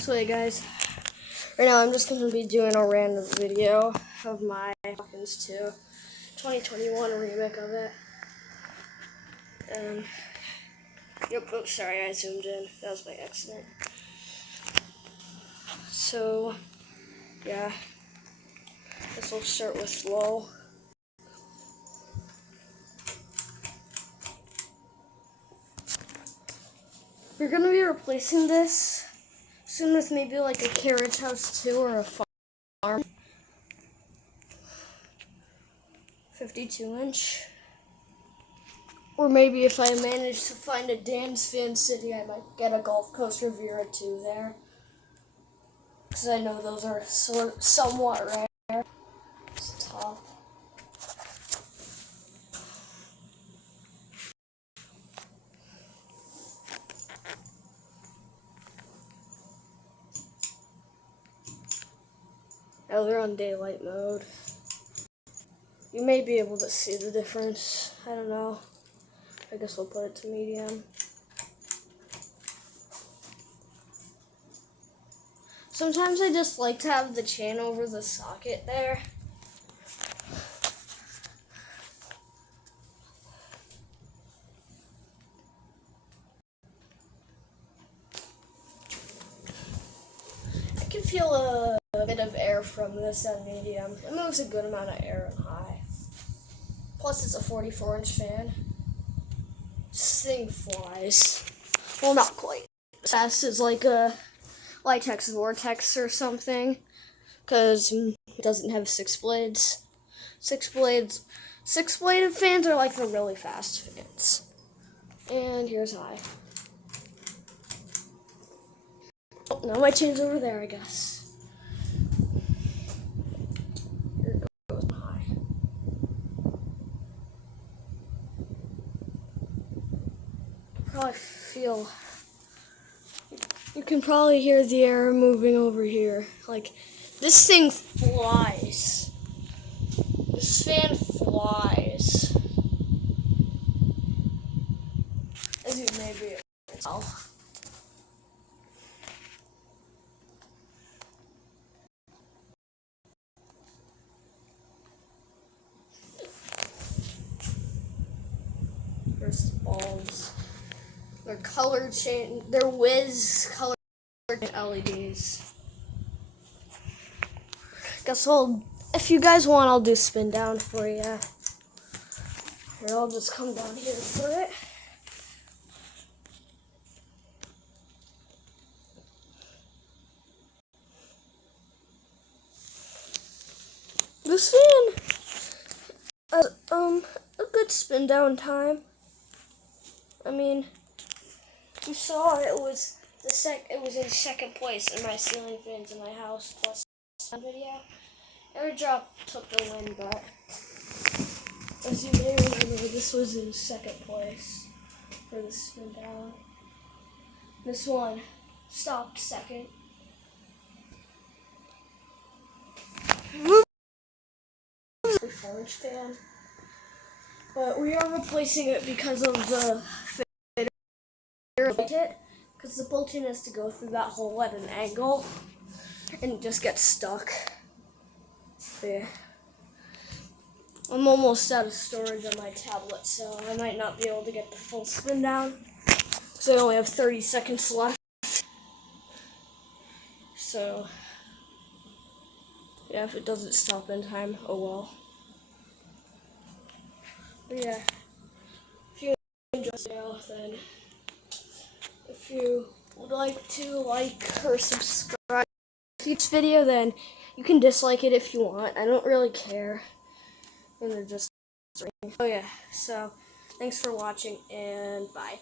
So hey guys, right now I'm just going to be doing a random video of my Hawkins II 2021 remake of it. And, oops, sorry, I zoomed in. That was by accident. So, yeah, guess we'll start with low. We're going to be replacing this soon with maybe like a carriage house 2 or a farm. 52-inch. Or maybe if I manage to find a dance fan city, I might get a Gulf Coast Riviera 2 there. Because I know those are somewhat rare. It's top. Now they're on daylight mode. You may be able to see the difference. I don't know. I guess we'll put it to medium. Sometimes I just like to have the chain over the socket there. I can feel a bit of air from this on medium. It moves a good amount of air on high. Plus it's a 44-inch fan. This thing flies. Well, not quite as fast as like a Litex Vortex or something, because it doesn't have 6 blades. 6-bladed fans are like the really fast fans. And here's high. Oh, now my chain's over there, I guess. Here goes high. You can probably hear the air moving over here. Like, this thing flies. This fan flies. As you may be able to tell. There's bulbs. They're color change. They're whiz color LEDs. Guess if you guys want, I'll do spin down for you. Here, I'll just come down here for it. This fan has a good spin down time. I mean, you saw it was in second place in my ceiling fans in my house plus video. Airdrop took the win, but as you may remember, this was in second place for the spin down. This one stopped second. 4-inch fan, but we are replacing it because of the because the bolting has to go through that hole at an angle and it just gets stuck. Yeah. I'm almost out of storage on my tablet, so I might not be able to get the full spin down because I only have 30 seconds left. So yeah, if it doesn't stop in time, oh well. But yeah, if you enjoyed the video, then if you would like to like or subscribe to each video, then you can dislike it if you want. I don't really care. And they're just oh yeah, so thanks for watching and bye.